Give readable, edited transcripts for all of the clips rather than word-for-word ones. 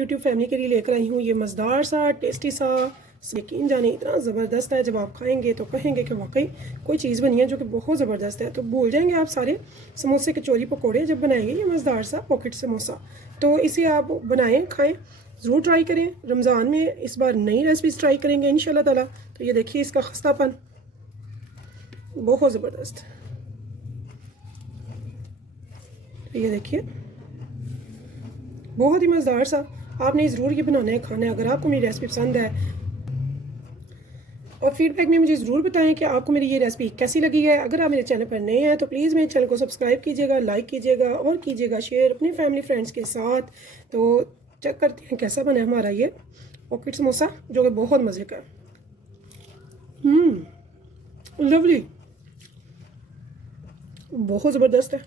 YouTube family के लिए लेकर आई हूँ ये मज़ेदार सा टेस्टी सा, यकीन जाने इतना ज़बरदस्त है। जब आप खाएंगे तो कहेंगे कि वाकई कोई चीज़ बनी है जो कि बहुत ज़बरदस्त है। तो भूल जाएंगे आप सारे समोसे कचौरी पकौड़े जब बनाएंगे ये मज़ेदार सा पॉकेट समोसा। तो इसे आप बनाएं, खाएं, ज़रूर ट्राई करें। रमज़ान में इस बार नई रेसिपीज़ ट्राई करेंगे इंशाल्लाह ताला। तो ये देखिए इसका खस्तापन बहुत ज़बरदस्त। तो ये देखिए बहुत ही मज़ेदार सा, आपने ज़रूर ये बनाना है, खाना है। अगर आपको मेरी रेसिपी पसंद है और फीडबैक में मुझे ज़रूर बताएं कि आपको मेरी ये रेसिपी कैसी लगी है। अगर आप मेरे चैनल पर नए हैं तो प्लीज़ मेरे चैनल को सब्सक्राइब कीजिएगा, लाइक कीजिएगा और कीजिएगा शेयर अपने फैमिली फ्रेंड्स के साथ। तो चेक करते हैं कैसा बना है हमारा ये पॉकेट समोसा जो कि बहुत मज़े का है। लवली, बहुत ज़बरदस्त है,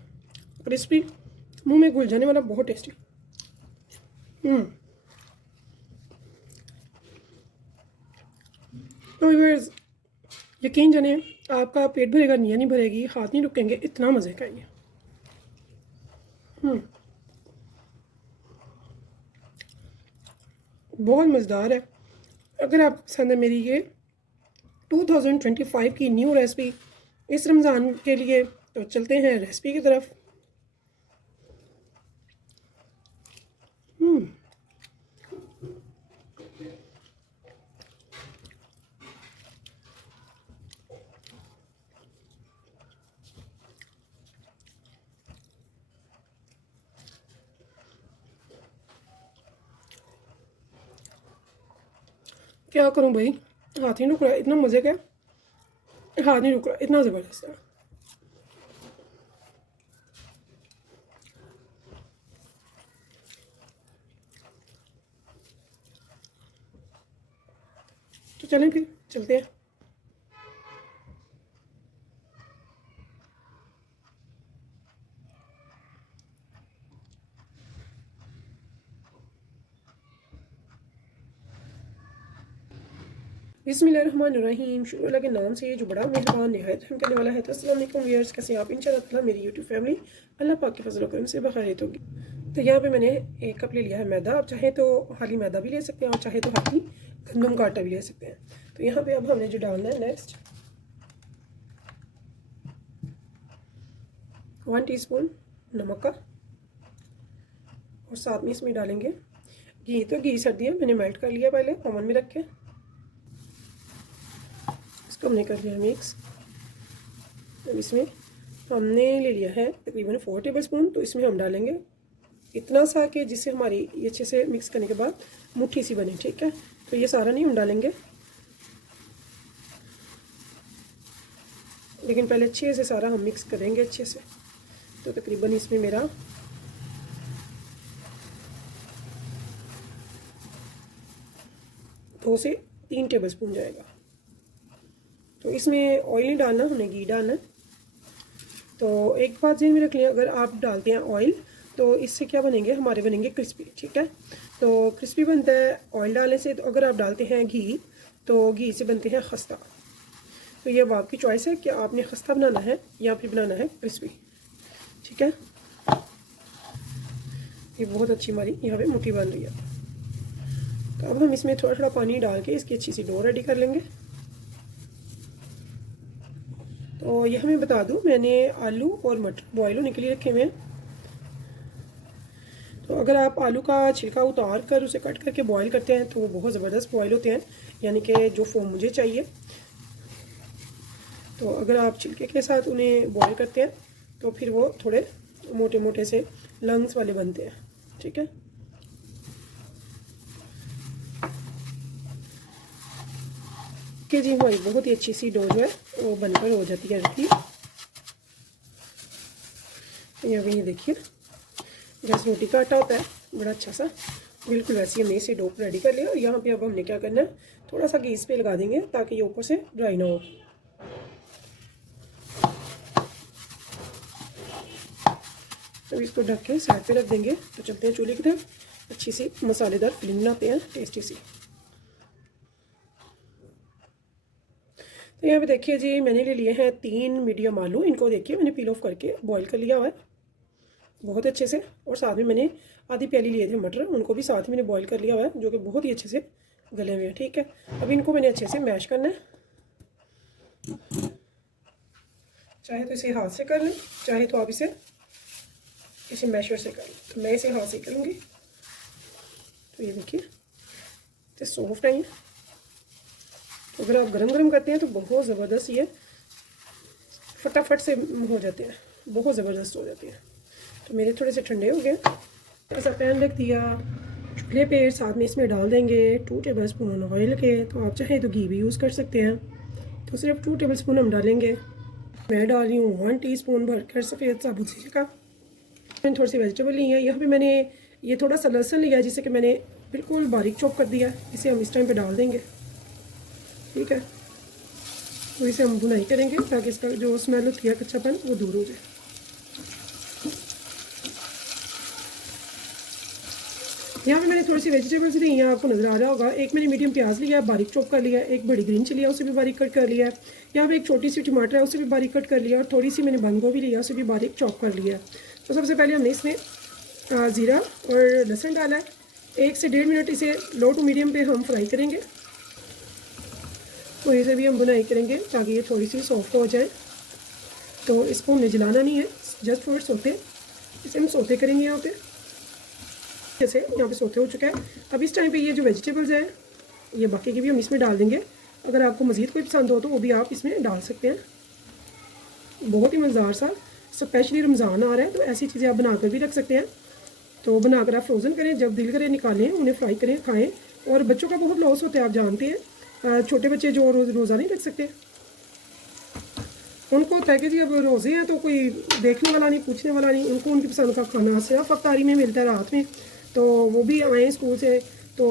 क्रिस्पी, मुंह में घुल जाने वाला, बहुत टेस्टी। तो व्यूअर्स यकीन जाने आपका पेट भरेगा, नींद नहीं भरेगी, हाथ नहीं रुकेंगे, इतना मज़े का ये। बहुत मज़ेदार है। अगर आप पसंद है मेरी ये 2025 की न्यू रेसिपी इस रमज़ान के लिए, तो चलते हैं रेसिपी की तरफ। क्या करूं भाई, हाथ नहीं रुक रहा, इतना मज़े का हाथ नहीं रुक रहा, इतना ज़बरदस्त है। तो चलें फिर चलते हैं। बिस्मिल्लाहिर्रहमानिर्रहीम। शुरू अल्लाह के नाम से जो बड़ा मेहरबान निहायत रहम करने वाला है। तो अस्सलाम वालेकुम व्यूअर्स, कैसे आप? इंशाल्लाह ताला मेरी यूट्यूब फैमिली अल्लाह पाक के फजल करम से बखैरियत होगी। तो यहाँ पे मैंने एक कप ले लिया है मैदा। आप चाहे तो खाली मैदा भी ले सकते हैं और चाहे तो हाथी गंदम का आटा भी ले सकते हैं। तो यहाँ पे अब हमने जो डालना है नेक्स्ट 1 टीस्पून नमक का, और साथ में इसमें डालेंगे घी। तो घी सर्दियाँ मैंने मेल्ट कर लिया पहले ओवन में रख के, इसको हमने कर लिया मिक्स। अब इसमें हमने ले लिया है तकरीबन 4 टेबलस्पून। तो इसमें हम डालेंगे इतना सा कि जिससे हमारी ये अच्छे से मिक्स करने के बाद मुट्ठी सी बने, ठीक है। तो ये सारा नहीं हम डालेंगे, लेकिन पहले अच्छे से सारा हम मिक्स करेंगे अच्छे से। तो तकरीबन इसमें मेरा 2 से 3 टेबलस्पून जाएगा। तो इसमें ऑयल नहीं डालना, हमने घी डालना है। तो एक बात ध्यान में रख लिया, अगर आप डालते हैं ऑयल तो इससे क्या बनेंगे, हमारे बनेंगे क्रिस्पी, ठीक है। तो क्रिस्पी बनता है ऑयल डालने से। तो अगर आप डालते हैं घी तो घी से बनते हैं खस्ता। तो ये अब आपकी चॉइस है कि आपने खस्ता बनाना है या फिर बनाना है क्रिस्पी, ठीक है। ये बहुत अच्छी हमारी यहाँ पे मुट्ठी बन रही है। तो अब हम इसमें थोड़ा थोड़ा पानी डाल के इसकी अच्छी सी डो रेडी कर लेंगे। तो यह मैं बता दूं, मैंने आलू और मटर बॉयल होने के लिए रखे हुए हैं। तो अगर आप आलू का छिलका उतार कर उसे कट करके बॉयल करते हैं तो वो बहुत ज़बरदस्त बॉयल होते हैं, यानी कि जो फॉर्म मुझे चाहिए। तो अगर आप छिलके के साथ उन्हें बॉयल करते हैं तो फिर वो थोड़े मोटे मोटे से लंग्स वाले बनते हैं, ठीक है। कि जी हमारी बहुत ही अच्छी सी डो जो है वो बनकर हो जाती है रेडी। यहाँ भी ये देखिए जैसे रोटी का आटा होता है बड़ा अच्छा सा, बिल्कुल वैसे हमने इसे डो रेडी कर लिया। और यहाँ पे अब हमने क्या करना है, थोड़ा सा घी इस पे लगा देंगे ताकि ये ऊपर से ड्राई ना हो। तो इसको ढक के साइड पे रख देंगे। तो चलते हैं चूल्हे की तरफ, अच्छी सी मसालेदार फिलिंग बनाते हैं टेस्टी सी। तो यहाँ पे देखिए जी मैंने ले लिए हैं 3 मीडियम आलू। इनको देखिए मैंने पील ऑफ करके बॉईल कर लिया हुआ है। बहुत अच्छे से। और साथ में मैंने आधी प्याली लिए थे मटर, उनको भी साथ ही मैंने बॉईल कर लिया हुआ है, जो कि बहुत ही अच्छे से गले हुए हैं। ठीक है, अब इनको मैंने अच्छे से मैश करना है। चाहे तो इसे हाथ से कर लें, चाहे तो आप इसे मैशर से कर लें। तो मैं इसे हाथ से करूँगी। तो ये देखिए तो सॉफ्ट है ये। तो अगर आप गरम गरम करते हैं तो बहुत ज़बरदस्त ये फटाफट से हो जाते हैं, बहुत ज़बरदस्त हो जाते हैं। तो मेरे थोड़े से ठंडे हो गए। ऐसा पैन रख दिया चूल्हे पे, साथ में इसमें डाल देंगे 2 टेबल स्पून ऑयल के। तो आप चाहें तो घी भी यूज़ कर सकते हैं। तो सिर्फ 2 टेबल स्पून हम डालेंगे। मैं डाल रही हूँ 1 टीस्पून भरकर सफ़ेद साबुत जीरे का। मैंने थोड़ी सी वेजिटेबल ली है। यहाँ पे मैंने ये थोड़ा सा लहसुन लिया है, जिसे कि मैंने बिल्कुल बारीक चॉप कर दिया। इसे हम इस टाइम पे डाल देंगे। ठीक है, तो इसे हम भुनाई करेंगे ताकि इसका जो स्मेल होती है कच्चापन वो दूर हो जाए। यहाँ पे मैंने थोड़ी सी वेजिटेबल्स ली हैं, आपको नज़र आ रहा होगा। एक मैंने मीडियम प्याज लिया है, बारीक चॉप कर लिया है। एक बड़ी ग्रीन चिली है, उसे भी बारीक कट कर लिया है। यहाँ पे एक छोटी सी टमाटर है, उसे भी बारीक कट कर लिया। और थोड़ी सी मैंने बंद गोभी लिया, उसे भी बारीक चॉप कर लिया है। तो सबसे पहले हमने इसमें ज़ीरा और लहसुन डाला है। 1 से 1.5 मिनट इसे लो टू मीडियम पे हम फ्राई करेंगे। तो इसे भी हम बुनाई करेंगे ताकि ये थोड़ी सी सॉफ्ट हो जाए। तो इसको हमने जलाना नहीं है, जस्ट फॉर सोते। इसे हम सोते करेंगे। यहाँ पे जैसे यहाँ पे सोते हो चुका है। अब इस टाइम पे ये जो वेजिटेबल्स हैं, ये बाकी की भी हम इसमें डाल देंगे। अगर आपको मज़ीद कोई पसंद हो तो वो भी आप इसमें डाल सकते हैं। बहुत ही मज़ेदार सा, स्पेशली रमज़ान आ रहा है तो ऐसी चीज़ें आप बनाकर भी रख सकते हैं। तो बनाकर आप फ्रोज़न करें, जब दिल करे निकालें, उन्हें फ्राई करें, खाएँ। और बच्चों का बहुत लॉस होता है, आप जानते हैं। छोटे बच्चे जो रोज़ा नहीं रख सकते, उनको होता है कि जी अब रोज़े हैं तो कोई देखने वाला नहीं, पूछने वाला नहीं। उनको उनकी पसंद का खाना सिर्फ अफ्तारी में मिलता है रात में। तो वो भी आए स्कूल से तो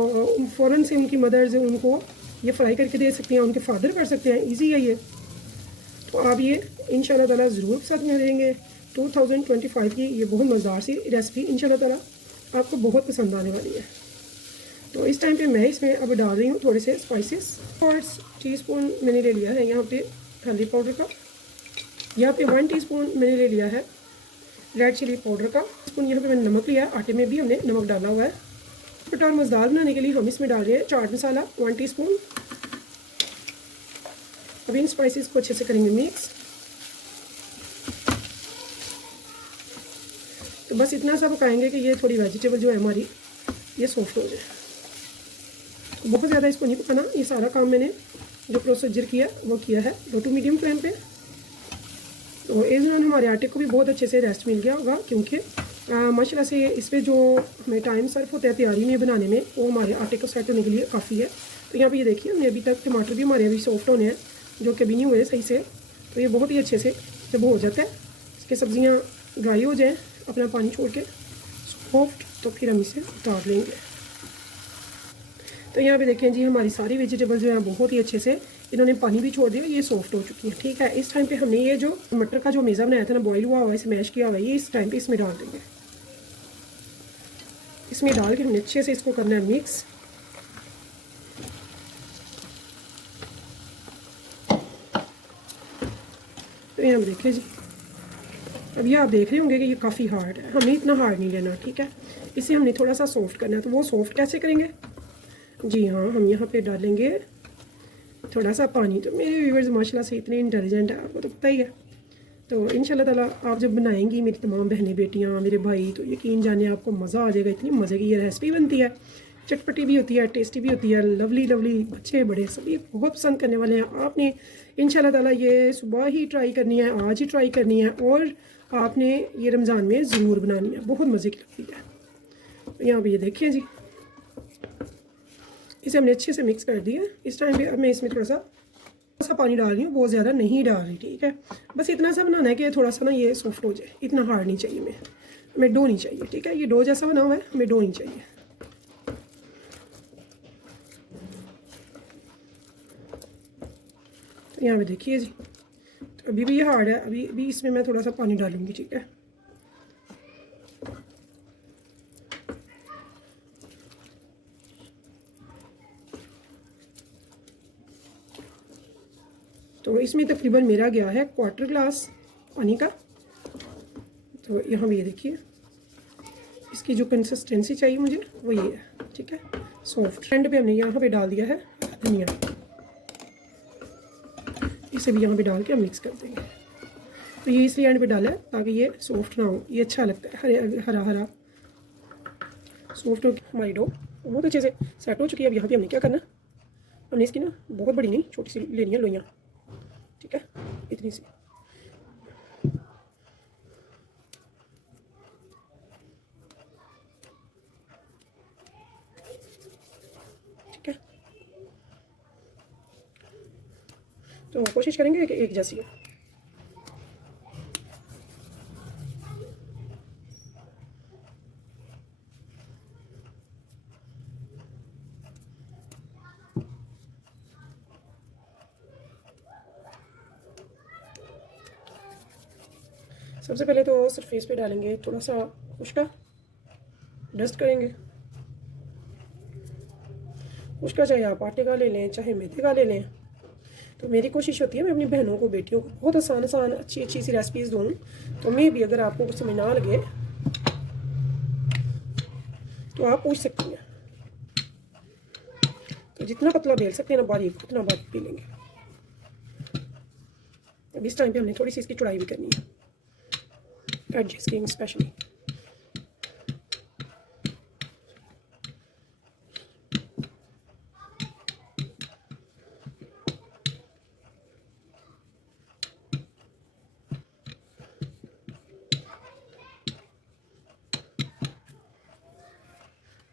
फ़ौरन से उनकी मदर्स उनको ये फ्राई करके दे सकती हैं, उनके फादर कर सकते हैं। इजी है ये। तो आप ये इंशाल्लाह ताला ज़रूर पसंद करेंगे। 2025 की ये बहुत मज़ेदार सी रेसिपी इंशाल्लाह ताला आपको बहुत पसंद आने वाली है। तो इस टाइम पे मैं इसमें अब डाल रही हूँ थोड़े से स्पाइसेस। और टीस्पून मैंने ले लिया है यहाँ पे हल्दी पाउडर का। यहाँ पे 1 टीस्पून मैंने ले लिया है रेड चिली पाउडर का। स्पून यहाँ पे मैंने नमक लिया है, आटे में भी हमने नमक डाला हुआ है। और मज़ेदार बनाने के लिए हम इसमें डाल रहे हैं चाट मसाला 1 टीस्पून। अब इन स्पाइसेस को अच्छे से करेंगे मिक्स। तो बस इतना सा पकाएंगे कि ये थोड़ी वेजिटेबल जो है हमारी ये सॉफ्ट हो जाए। तो बहुत ज़्यादा इसको नहीं पकाना। ये सारा काम मैंने जो प्रोसीजर किया वो किया है लो टू मीडियम फ्लेम पे। तो इस दौरान हमारे आटे को भी बहुत अच्छे से रेस्ट मिल गया होगा, क्योंकि माशाल्लाह से इस पर जो हमें टाइम सर्व होता है तैयारी में बनाने में, वो हमारे आटे को सेट होने के लिए काफ़ी है। तो यहाँ पे ये देखिए हमने अभी तक टमाटर भी हमारे अभी सॉफ्ट होने हैं, जो कि अभी नहीं हुए सही से। तो ये बहुत ही अच्छे से जब हो जाता है, इसकी सब्ज़ियाँ ड्राई हो जाएँ अपना पानी छोड़ के सॉफ्ट, तो फिर हम इसे उतार लेंगे। तो यहाँ पे देखें जी हमारी सारी वेजिटेबल जो है बहुत ही अच्छे से इन्होंने पानी भी छोड़ दिया, ये सॉफ्ट हो चुकी है। ठीक है, इस टाइम पे हमने ये जो मटर का जो मेज़ा बनाया था ना, बॉईल हुआ हुआ, इसे मैश किया हुआ है, ये इस टाइम पे इसमें डाल देंगे। इसमें डाल के हमने अच्छे से इसको करना है मिक्स। तो यहाँ देखें जी, अब ये आप देख रहे होंगे कि ये काफ़ी हार्ड है। हमें इतना हार्ड नहीं लेना। ठीक है, इसे हमने थोड़ा सा सॉफ्ट करना है। तो वो सॉफ्ट कैसे करेंगे? जी हाँ, हम यहाँ पे डालेंगे थोड़ा सा पानी। तो मेरे व्यूवर्स माशाल्लाह से इतने इंटेलिजेंट है, आपको तो पता ही है। तो इंशाल्लाह ताला आप जब बनाएंगी मेरी तमाम बहनें बेटियाँ मेरे भाई, तो यकीन जाने आपको मज़ा आ जाएगा। इतनी मज़े की ये रेसिपी बनती है, चटपटी भी होती है, टेस्टी भी होती है, लवली लवली, बच्चे बड़े सभी बहुत पसंद करने वाले हैं। आपने इंशाल्लाह ताला ये सुबह ही ट्राई करनी है, आज ही ट्राई करनी है, और आपने ये रमज़ान में ज़रूर बनानी है, बहुत मज़े की लगती है। तो यहाँ पर ये देखिए जी, इसे हमने अच्छे से मिक्स कर दिया। इस टाइम पे अब मैं इसमें थोड़ा सा पानी डाल रही हूँ, बहुत ज़्यादा नहीं डाल रही। ठीक है, बस इतना सा बनाना है कि थोड़ा सा ना ये सॉफ्ट हो जाए, इतना हार्ड नहीं चाहिए हमें डो नहीं चाहिए। ठीक है, ये डो जैसा बना हुआ है, हमें डो नहीं चाहिए। तो यहाँ पे देखिए जी, तो अभी भी ये हार्ड है, अभी इसमें मैं थोड़ा सा पानी डालूँगी। ठीक है, तो इसमें तकरीबन मेरा गया है 1/4 ग्लास पानी का। तो यहाँ भी ये देखिए इसकी जो कंसिस्टेंसी चाहिए मुझे वो ये है, ठीक है, सॉफ्ट। एंड पे हमने यहाँ पे डाल दिया है धनिया, इसे भी यहाँ पे डाल के हम मिक्स कर देंगे। तो ये इसलिए एंड पे डाला है ताकि ये सॉफ्ट ना हो, ये अच्छा लगता है, हरा हरा सॉफ्ट हो। हमारी डो बहुत अच्छे से सेट हो चुकी है। अब यहाँ पे हमने क्या करना, हमने इसकी ना बहुत बड़ी नहीं, छोटी सी लेनी है लोइयाँ, ठीक है, इतनी सी। ठीक है, तो कोशिश करेंगे कि एक जैसी हो। सबसे पहले तो सरफेस पे डालेंगे थोड़ा सा खुश्का, डस्ट करेंगे। खुश्का चाहे आप आटे का ले लें, चाहे मैदे का ले लें। तो मेरी कोशिश होती है मैं अपनी बहनों को, बेटियों को बहुत आसान आसान अच्छी अच्छी सी रेसिपीज़ दूँ। तो मैं भी, अगर आपको कुछ समझ ना लगे तो आप पूछ सकती हैं। तो जितना पतला बेल सकते हैं ना बारीक, उतना बारीक बेलेंगे। अब इस टाइम पे हमने थोड़ी सी इसकी चौड़ाई भी करनी है, एडजस्ट की स्पेशली।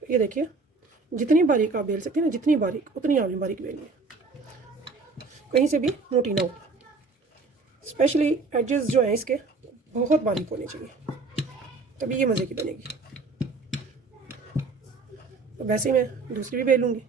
ये देखिए, जितनी बारीक आप बेल सकते हैं ना, जितनी बारीक उतनी आपने बारीक बेलनी है, कहीं से भी मोटी ना हो। स्पेशली एडजेस जो हैं इसके बहुत बारीक होने चाहिए, तभी ये मज़े की बनेगी। तो वैसे ही मैं दूसरी भी बेलूँगी।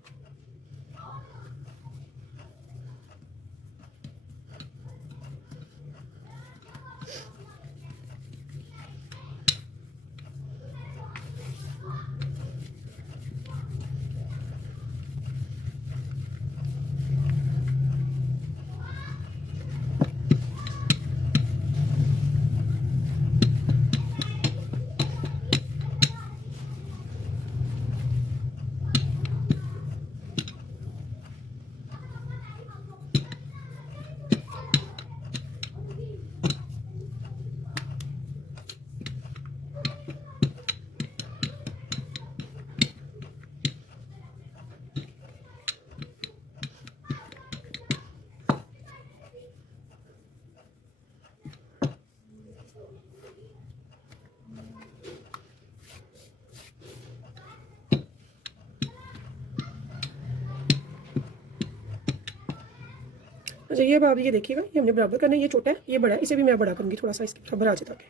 अच्छा, ये अब ये देखिएगा, ये हमने बराबर करना है। ये छोटा है, ये बड़ा है, इसे भी मैं बड़ा करूँगी थोड़ा सा, इसके बराबर आ जाए ताकि।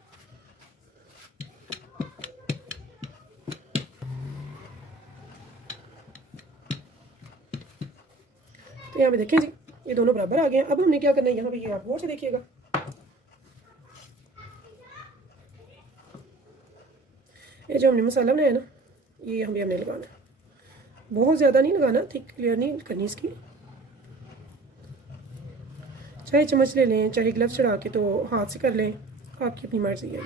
तो यहाँ पे देखें जी, ये दोनों बराबर आ गए हैं। अब हमने क्या करना है, यहाँ पे ये आप गौर से देखिएगा, ये जो हमने मसाला बनाया ना, ये हमने लगाना है। बहुत ज़्यादा नहीं लगाना, थिक क्लियर नहीं करनी इसकी। चाहे चम्मच ले लें, चाहे ग्लव्स चढ़ा के तो हाथ से कर लें, आपकी अपनी मर्जी है।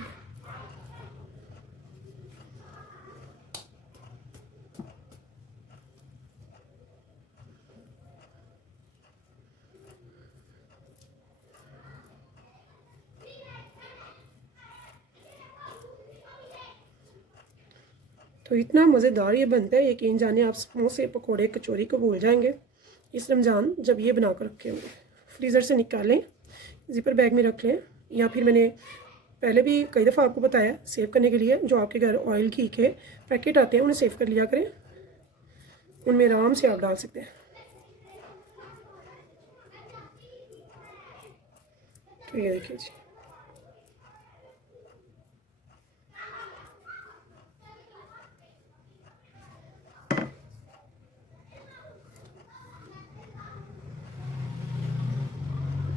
तो इतना मज़ेदार ये बनता है, यकीन जाने आप समोसे, पकोड़े, कचौरी को भूल जाएंगे इस रमज़ान जब ये बना कर रखे होंगे। फ्रीज़र से निकालें, ज़िपर बैग में रख लें, या फिर मैंने पहले भी कई दफ़ा आपको बताया, सेव करने के लिए जो आपके घर ऑयल घी के पैकेट आते हैं उन्हें सेव कर लिया करें, उनमें आराम से आप डाल सकते हैं। तो ये देखिए जी,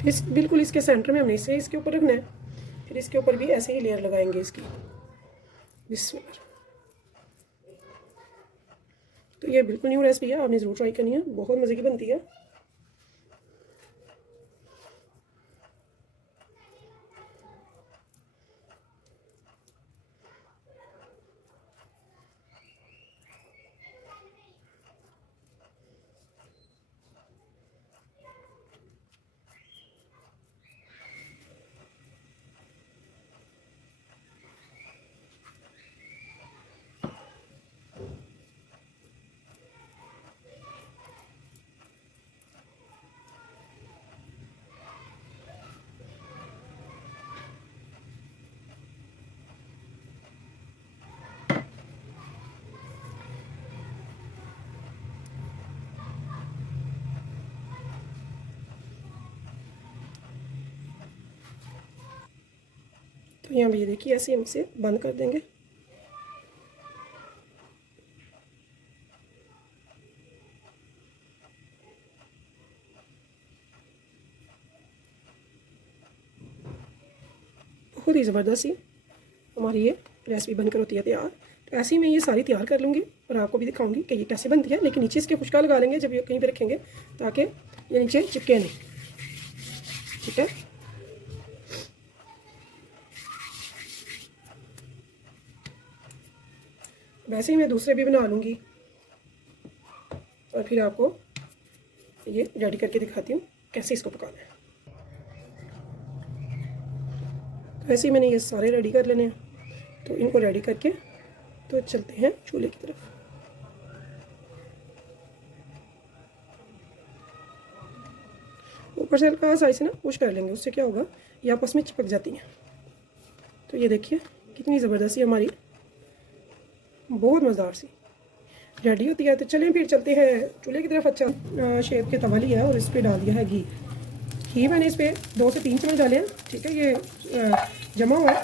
इस बिल्कुल इसके सेंटर में हमने इसे इसके ऊपर रखना है। फिर इसके ऊपर भी ऐसे ही लेयर लगाएंगे इसकी। बिस्मिल्लाह। तो ये बिल्कुल न्यू रेसिपी है, आपने ज़रूर ट्राई करनी है, बहुत मज़े की बनती है। तो यहाँ पे ये देखिए ऐसे हम इसे बंद कर देंगे। बहुत ही ज़बरदस्त सी हमारी ये रेसिपी बनकर होती है तैयार। तो ऐसे ही मैं ये सारी तैयार कर लूँगी और आपको भी दिखाऊंगी कि ये कैसे बनती है। लेकिन नीचे इसके खुशका लगा लेंगे जब ये कहीं पे रखेंगे, ताकि ये नीचे चिपके नहीं। ठीक है, वैसे ही मैं दूसरे भी बना लूँगी और फिर आपको ये रेडी करके दिखाती हूँ कैसे इसको पकाना है। तो ऐसे ही मैंने ये सारे रेडी कर लेने हैं। तो इनको रेडी करके तो चलते हैं चूल्हे की तरफ। ऊपर से हल्का सा इसे ना पुश कर लेंगे, उससे क्या होगा ये आपस में चिपक जाती हैं। तो ये देखिए कितनी ज़बरदस्त सी हमारी बहुत मज़ेदार सी रेडी होती है। तो चलिए फिर चलते हैं चूल्हे की तरफ। अच्छा शेप के तवा लिया है और इस पर डाल दिया है घी मैंने इस पर 2 से 3 चम्मच डाले हैं। ठीक है, ये जमा हुआ है,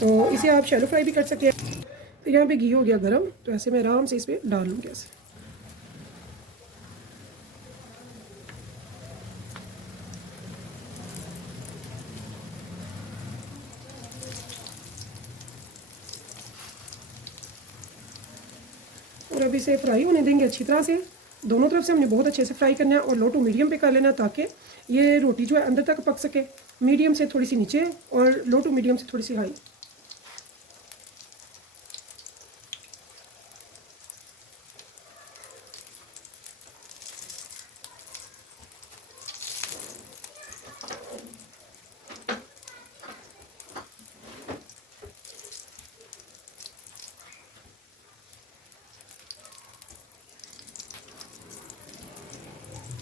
तो इसे आप शैलो फ्राई भी कर सकते हैं। तो यहाँ पे घी हो गया गरम, तो ऐसे मैं आराम से इस पर डाल लूँगी ऐसे। और अब इसे फ्राई होने देंगे अच्छी तरह से। दोनों तरफ से हमने बहुत अच्छे से फ्राई करना है और लो टू मीडियम पे कर लेना, ताकि ये रोटी जो है अंदर तक पक सके। मीडियम से थोड़ी सी नीचे और लो टू मीडियम से थोड़ी सी हाई।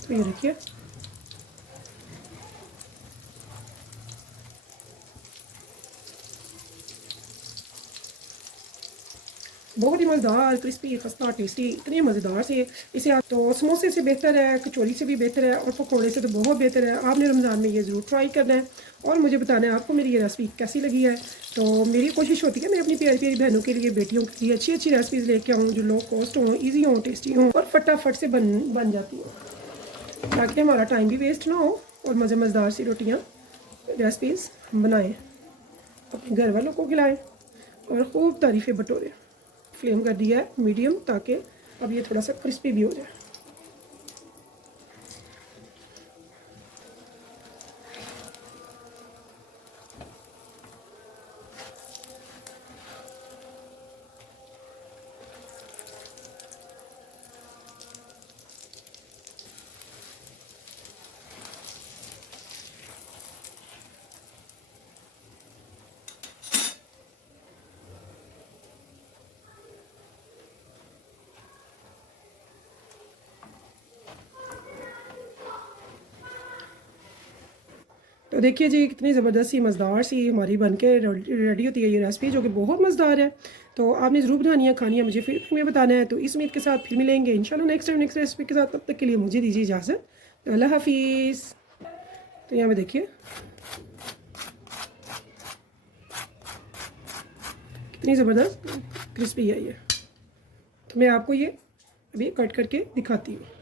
तो ये देखिए बहुत ही मज़ेदार, क्रिस्पी, खस्ता, टेस्टी, इतनी मज़ेदार से। इसे आप तो समोसे से बेहतर है, कचौरी से भी बेहतर है और पकौड़े से तो बहुत बेहतर है। आपने रमज़ान में ये ज़रूर ट्राई करना है और मुझे बताना है आपको मेरी ये रेसिपी कैसी लगी है। तो मेरी कोशिश होती है मैं अपनी प्यारी प्यारी बहनों के लिए, बेटियों के लिए अच्छी अच्छी रेसिपीज़ लेके आऊँ जो लो कॉस्ट हों, ईजी हों, टेस्टी हों और फटाफट से बन जाती हों, ताकि हमारा टाइम भी वेस्ट ना हो और मज़ेदार सी रोटियाँ रेसिपीज़ बनाएं, अपने घर वालों को खिलाएं और खूब तारीफ़ें बटोरें। फ्लेम कर दिया है मीडियम, ताकि अब ये थोड़ा सा क्रिस्पी भी हो जाए। तो देखिए जी कितनी ज़बरदस्त सी मज़ेदार सी हमारी बनके रेडी होती है ये रेसिपी, जो कि बहुत मज़ेदार है। तो आपने ज़रूर बनानी है, खानी है, मुझे फिर में बताना है। तो इस उम्मीद के साथ फिर मिलेंगे इंशाल्लाह नेक्स्ट टाइम नेक्स्ट रेसिपी के साथ। तब तक के लिए मुझे दीजिए इजाज़त। तो अल्लाह हाफिज़। तो यहाँ पे देखिए कितनी ज़बरदस्त क्रिस्पी है ये। तो मैं आपको ये अभी कट करके दिखाती हूँ।